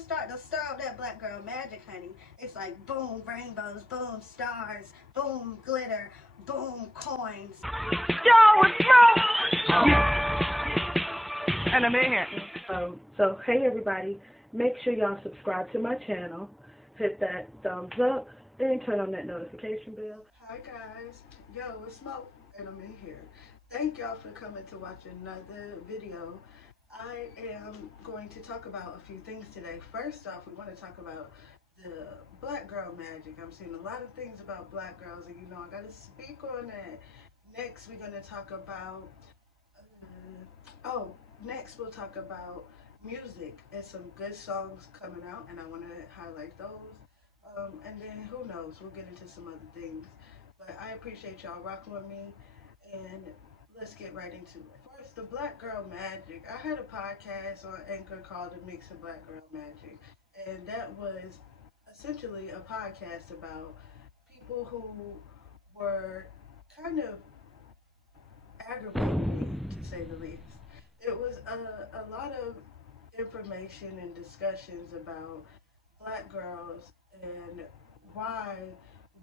start to stir up that black girl magic, honey. It's like boom, rainbows, boom, stars, boom, glitter, boom, coins. Yo, it's Smoke! And I'm in here. So, hey everybody, make sure y'all subscribe to my channel, hit that thumbs up, and turn on that notification bell. Hi guys, yo, it's Smoke, and I'm in here. Thank y'all for coming to watch another video. I am going to talk about a few things today. First off, we want to talk about the black girl magic. I'm seeing a lot of things about black girls, and you know I got to speak on that. Next, we're going to talk about, next we'll talk about music and some good songs coming out, and I want to highlight those. And then who knows, we'll get into some other things. But I appreciate y'all rocking with me, and let's get right into it. First, the Black Girl Magic. I had a podcast on Anchor called The Mix of Black Girl Magic, and that was essentially a podcast about people who were kind of aggravating me, to say the least. It was a lot of information and discussions about black girls and why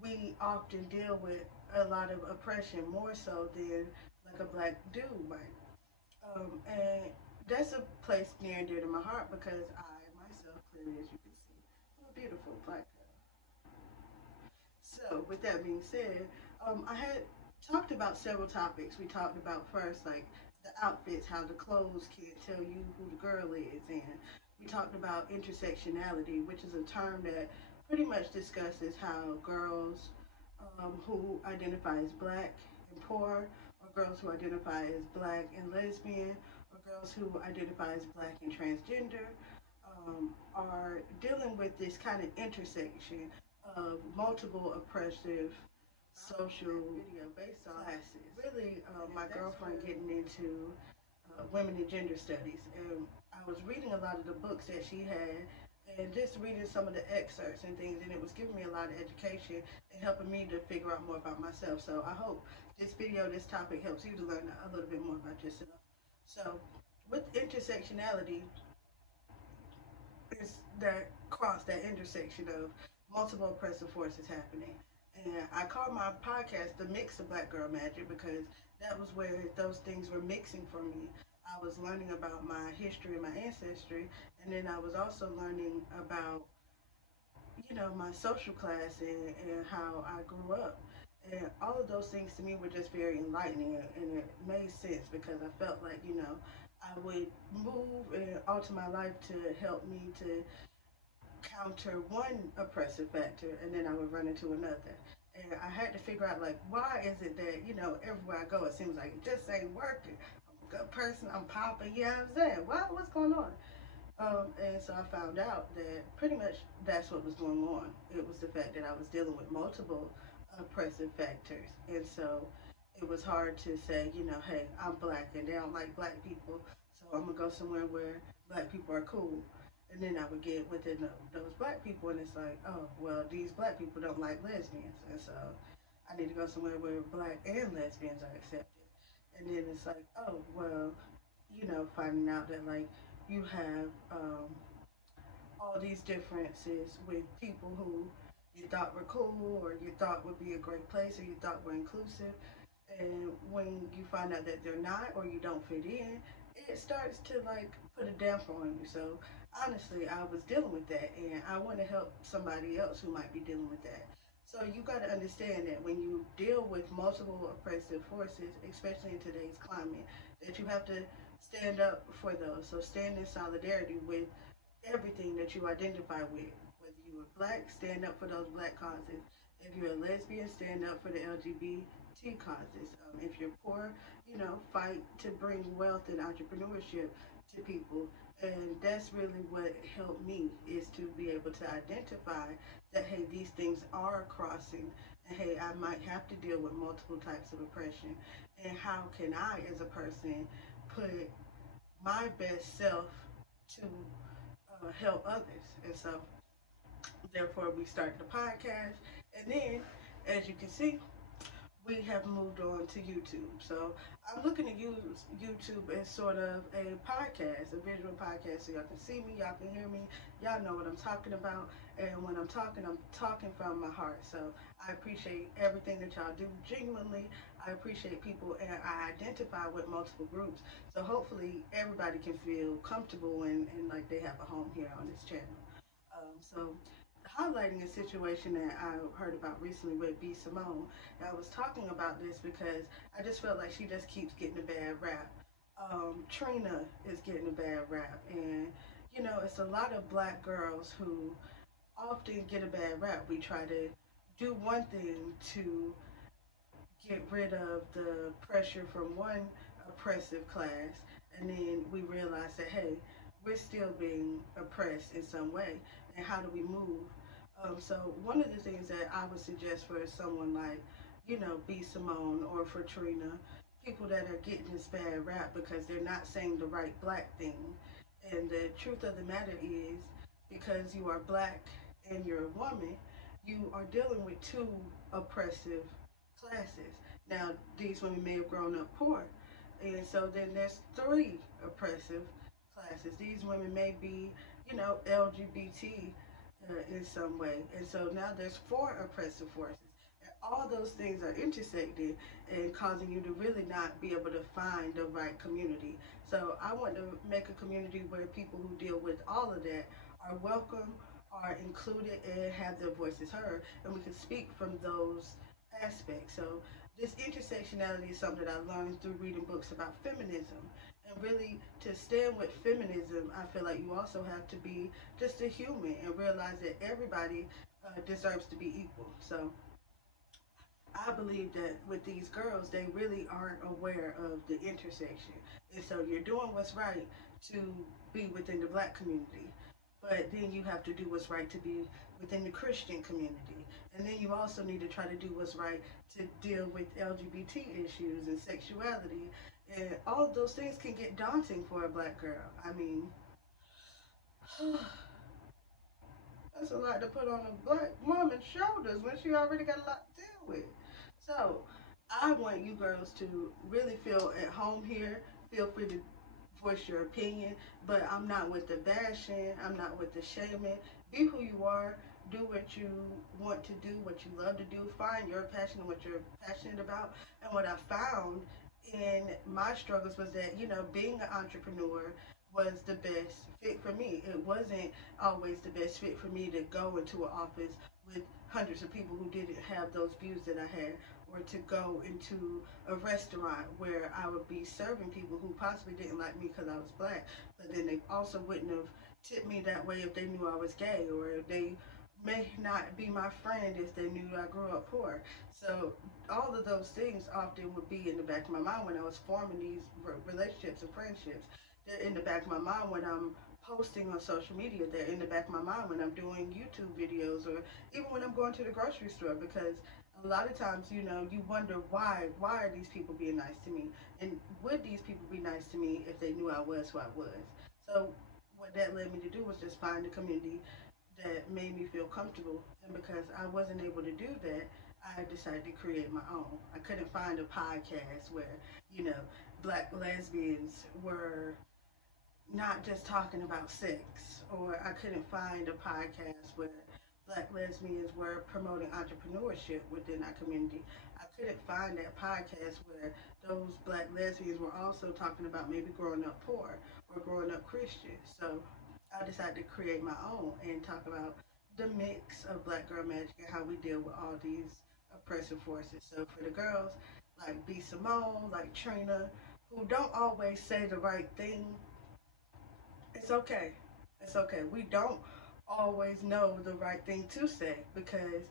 we often deal with a lot of oppression, more so than like a black dude might. And that's a place near and dear to my heart because I myself, clearly as you can see, I'm a beautiful black girl. So with that being said, I had talked about several topics. We talked about first like the outfits, how the clothes can't tell you who the girl is, and we talked about intersectionality, which is a term that pretty much discusses how girls who identify as black and poor, or girls who identify as black and lesbian, or girls who identify as black and transgender, are dealing with this kind of intersection of multiple oppressive social video based on classes. Really, my girlfriend getting into women and gender studies, and I was reading a lot of the books that she had, and just reading some of the excerpts and things, and it was giving me a lot of education and helping me to figure out more about myself. So I hope this video, this topic helps you to learn a little bit more about yourself. So with intersectionality, it's that cross, that intersection of multiple oppressive forces happening. And I called my podcast The Mix of Black Girl Magic because that was where those things were mixing for me. I was learning about my history and my ancestry, and then I was also learning about, you know, my social class and how I grew up. And all of those things to me were just very enlightening, and it made sense because I felt like, you know, I would move and alter my life to help me to counter one oppressive factor, and then I would run into another. And I had to figure out, like, why is it that, you know, everywhere I go, it seems like it just ain't working. I'm a good person, I'm popping, you know what I'm saying? What's going on? And so I found out that pretty much that's what was going on. It was the fact that I was dealing with multiple oppressive factors. And so it was hard to say, you know, hey, I'm black and they don't like black people, so I'm going to go somewhere where black people are cool. And then I would get within those black people, and it's like, oh, well, these black people don't like lesbians, and so I need to go somewhere where black and lesbians are accepted. And then it's like, oh, well, you know, finding out that, like, you have all these differences with people who you thought were cool, or you thought would be a great place, or you thought were inclusive, and when you find out that they're not, or you don't fit in, it starts to, like, put a damper on you. So honestly, I was dealing with that, and I want to help somebody else who might be dealing with that. So you got to understand that when you deal with multiple oppressive forces, especially in today's climate, that you have to stand up for those. So stand in solidarity with everything that you identify with. Whether you are black, stand up for those black causes. If you're a lesbian, stand up for the LGBT causes. If you're poor, you know, fight to bring wealth and entrepreneurship to people. And that's really what helped me, is to be able to identify that, hey, these things are crossing, and hey, I might have to deal with multiple types of oppression, and how can I as a person put my best self to help others. And so therefore we started the podcast, and then as you can see, we have moved on to YouTube. So I'm looking to use YouTube as sort of a podcast, a visual podcast, so y'all can see me, y'all can hear me, y'all know what I'm talking about. And when I'm talking from my heart. So I appreciate everything that y'all do genuinely. I appreciate people, and I identify with multiple groups. So hopefully everybody can feel comfortable and like they have a home here on this channel. So highlighting a situation that I heard about recently with b.simone. I was talking about this because I just felt like she just keeps getting a bad rap. Trina is getting a bad rap, and you know, it's a lot of black girls who often get a bad rap. We try to do one thing to get rid of the pressure from one oppressive class, and then we realize that, hey, we're still being oppressed in some way, and how do we move? So one of the things that I would suggest for someone like, you know, b.simone or for Trina, people that are getting this bad rap because they're not saying the right black thing. And the truth of the matter is, because you are black and you're a woman, you are dealing with two oppressive classes. Now, these women may have grown up poor, and so then there's three oppressive classes. These women may be, you know, LGBT in some way, and so now there's four oppressive forces. And all those things are intersecting and causing you to really not be able to find the right community. So I want to make a community where people who deal with all of that are welcome, are included, and have their voices heard, and we can speak from those aspects. So this intersectionality is something that I learned through reading books about feminism. And really, to stand with feminism, I feel like you also have to be just a human and realize that everybody deserves to be equal. So I believe that with these girls, they really aren't aware of the intersection. And so you're doing what's right to be within the black community, but then you have to do what's right to be within the Christian community. And then you also need to try to do what's right to deal with LGBT issues and sexuality. And all of those things can get daunting for a black girl. I mean, that's a lot to put on a black woman's shoulders when she already got a lot to deal with. So I want you girls to really feel at home here. Feel free to voice your opinion, but I'm not with the bashing, I'm not with the shaming. Be who you are, do what you want to do, what you love to do, find your passion and what you're passionate about. And what I found in my struggles was that, you know, being an entrepreneur was the best fit for me. It wasn't always the best fit for me to go into an office with hundreds of people who didn't have those views that I had, or to go into a restaurant where I would be serving people who possibly didn't like me because I was black, but then they also wouldn't have tipped me that way if they knew I was gay, or if they may not be my friend if they knew I grew up poor. So all of those things often would be in the back of my mind when I was forming these relationships and friendships. They're in the back of my mind when I'm posting on social media. They're in the back of my mind when I'm doing YouTube videos, or even when I'm going to the grocery store, because a lot of times, you know, you wonder why are these people being nice to me, and would these people be nice to me if they knew I was who I was? So what that led me to do was just find a community that made me feel comfortable, and because I wasn't able to do that, I decided to create my own. I couldn't find a podcast where, you know, black lesbians were not just talking about sex, or I couldn't find a podcast where black lesbians were promoting entrepreneurship within our community. I couldn't find that podcast where those black lesbians were also talking about maybe growing up poor or growing up Christian. So I decided to create my own and talk about the mix of Black Girl Magic and how we deal with all these oppressive forces. So for the girls like b.simone, like Trina, who don't always say the right thing, it's okay. It's okay. We don't always know the right thing to say, because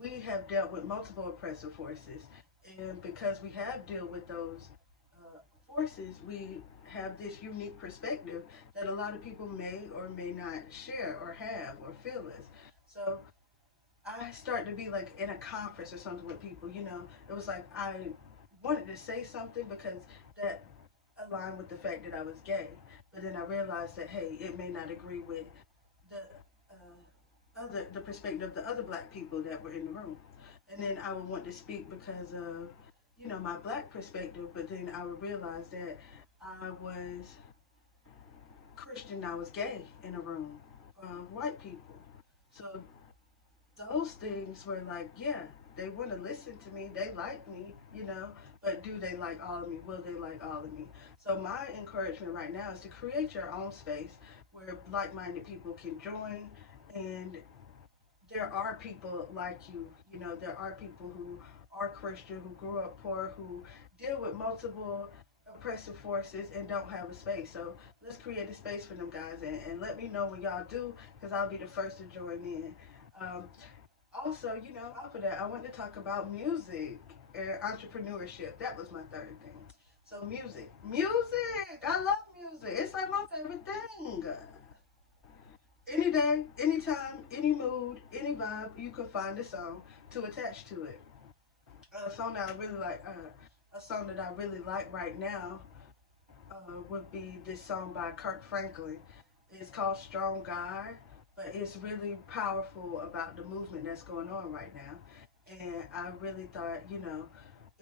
we have dealt with multiple oppressive forces, and because we have dealt with those forces, we have this unique perspective that a lot of people may or may not share or have or feel as. So I started to be like in a conference or something with people, you know, it was like I wanted to say something because that aligned with the fact that I was gay. But then I realized that, hey, it may not agree with the perspective of the other black people that were in the room. And then I would want to speak because of, my black perspective, but then I would realize that I was Christian, I was gay in a room of white people. So those things were like, yeah, they want to listen to me, they like me, but do they like all of me? Will they like all of me? So my encouragement right now is to create your own space where like-minded people can join, and there are people like you. There are people who are Christian, who grew up poor, who deal with multiple oppressive forces and don't have a space. So let's create a space for them guys, and let me know when y'all do, because I'll be the first to join in. Um, Also, after that, I want to talk about music and entrepreneurship. That was my third thing. So music, I love music. It's like my favorite thing. Any day, anytime, any mood, any vibe, you can find a song to attach to it. A song that I really like, a song that I really like right now would be this song by Kirk Franklin. It's called Strong Guy, but it's really powerful about the movement that's going on right now. And I really thought,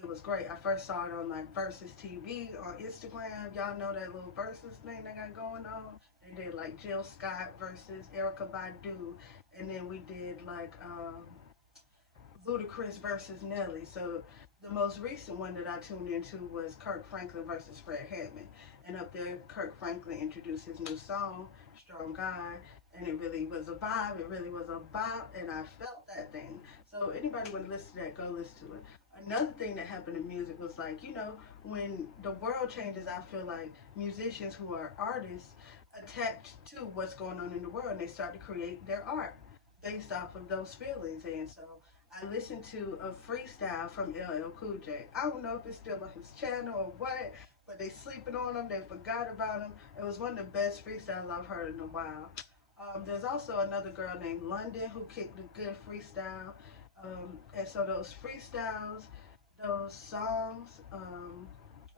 it was great. I first saw it on like Versus TV on Instagram. Y'all know that little Versus thing they got going on. They did like Jill Scott versus Erica Badu, and then we did like Ludacris versus Nelly. So the most recent one that I tuned into was Kirk Franklin versus Fred Hammond. And up there, Kirk Franklin introduced his new song, Strong Guy, and it really was a vibe. It really was a bop, and I felt that thing. So anybody want to listen to that, go listen to it. Another thing that happened in music was like, when the world changes, I feel like musicians who are artists attach to what's going on in the world, and they start to create their art based off of those feelings. And so I listened to a freestyle from LL Cool J. I don't know if it's still on his channel or what, but they sleeping on him. They forgot about him. It was one of the best freestyles I've heard in a while. There's also another girl named London who kicked a good freestyle. And so those freestyles, those songs,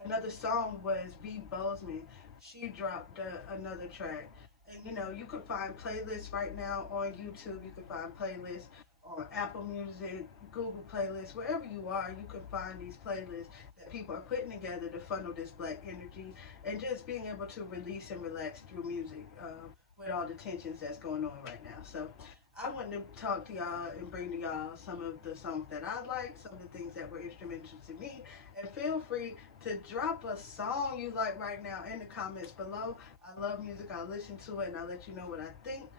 another song was v.bozeman. She dropped another track. And you can find playlists right now on YouTube. You can find playlists on Apple Music, Google Playlists, wherever you are, you can find these playlists that people are putting together to funnel this black energy and just being able to release and relax through music with all the tensions that's going on right now. So I wanted to talk to y'all and bring to y'all some of the songs that I like, some of the things that were instrumental to me, and feel free to drop a song you like right now in the comments below. I love music, I listen to it, and I let you know what I think.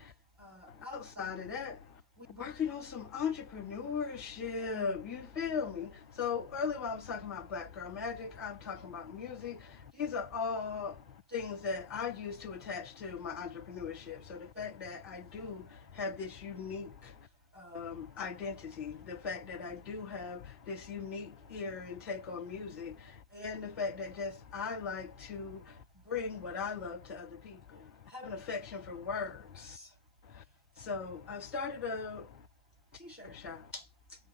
Outside of that, we're working on some entrepreneurship, you feel me? So earlier when I was talking about Black Girl Magic, I'm talking about music. These are all things that I use to attach to my entrepreneurship. So the fact that I do have this unique identity, the fact that I do have this unique ear and take on music, and the fact that just I like to bring what I love to other people. I have an affection for words. So I've started a t-shirt shop,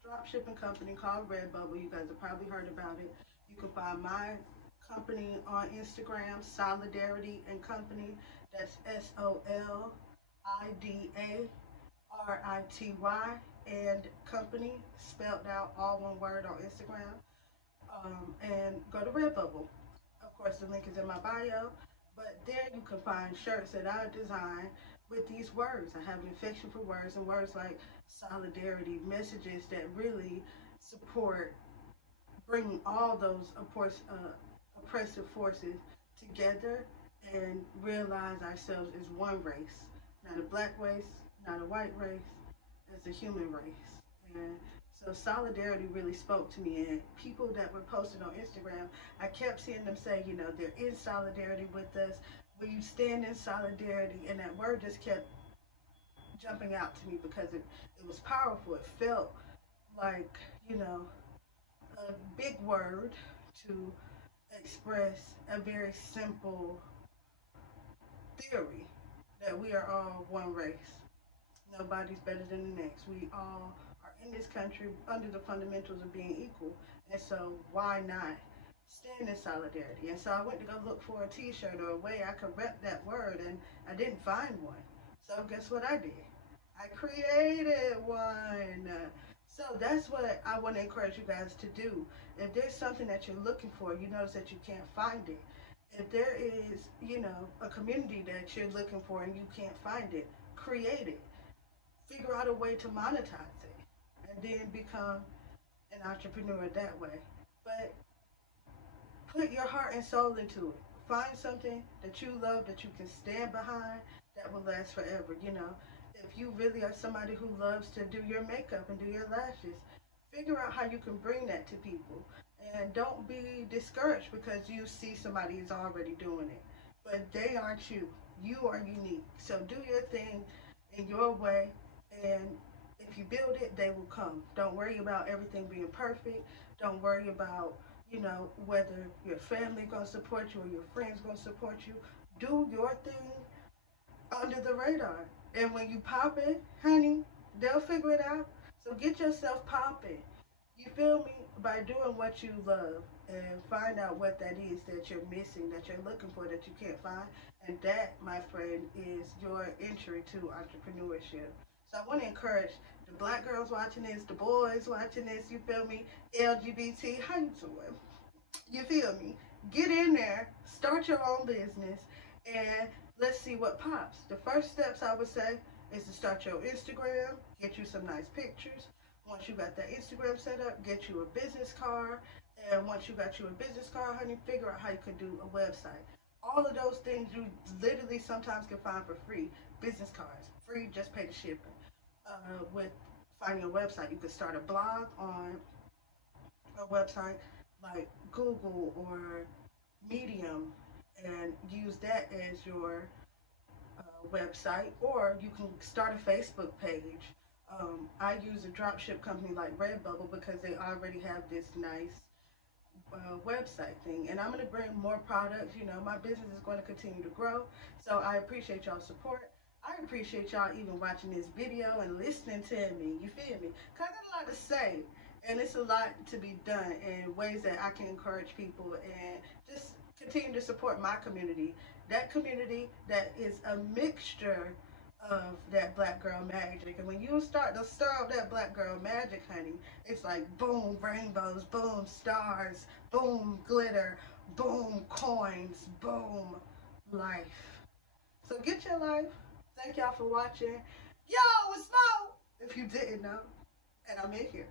drop shipping company called Redbubble. You guys have probably heard about it. You can find my company on Instagram, Solidarity&Co. That's SOLIDARITY and company, spelled out all one word on Instagram. And go to Redbubble. Of course, the link is in my bio. But there you can find shirts that I designed with these words. I have an affection for words, and words like solidarity, messages that really support bringing all those oppressive forces together and realize ourselves as one race, not a black race, not a white race, as a human race. And so solidarity really spoke to me, and people that were posted on Instagram, I kept seeing them say, they're in solidarity with us. Will you stand in solidarity? And that word just kept jumping out to me because it was powerful. It felt like, a big word to express a very simple theory that we are all one race. Nobody's better than the next. We all are in this country under the fundamentals of being equal. And so why not stand in solidarity? And so I went to go look for a t-shirt or a way I could rep that word, and I didn't find one. So guess what I did? I created one. So that's what I want to encourage you guys to do. If there's something that you're looking for, you notice that you can't find it. If there is, a community that you're looking for and you can't find it, create it. Figure out a way to monetize it and then become an entrepreneur that way. But put your heart and soul into it. Find something that you love, that you can stand behind, that will last forever. If you really are somebody who loves to do your makeup and do your lashes, figure out how you can bring that to people. And don't be discouraged because you see somebody is already doing it. But they aren't you. You are unique. So do your thing in your way, and if you build it, they will come. Don't worry about everything being perfect. Don't worry about, whether your family gonna support you or your friends gonna support you. Do your thing under the radar. And when you pop it, honey, they'll figure it out. So get yourself popping. You feel me? By doing what you love and find out what that is that you're missing, that you're looking for, that you can't find. And that, my friend, is your entry to entrepreneurship. So I want to encourage the black girls watching this, the boys watching this, you feel me? LGBT, how you doing? You feel me? Get in there, start your own business, and let's see what pops. The first steps I would say is to start your Instagram, get you some nice pictures. Once you got that Instagram set up, get you a business card. And once you got you a business card, honey, figure out how you could do a website. All of those things you literally sometimes can find for free. Business cards, free, just pay the shipping. With finding a website, you could start a blog on a website like Google or Medium and use that as your website, or you can start a Facebook page. I use a dropship company like Redbubble because they already have this nice website thing, and I'm going to bring more products. My business is going to continue to grow, so I appreciate y'all's support. I appreciate y'all even watching this video and listening to me, you feel me? Because I got a lot to say, and it's a lot to be done in ways that I can encourage people and just continue to support my community. That community that is a mixture of that black girl magic. And when you start to stir up that black girl magic, honey, it's like boom, rainbows, boom, stars, boom, glitter, boom, coins, boom, life. So get your life. Thank y'all for watching. Yo, it's Mo, if you didn't know. And I'm in here.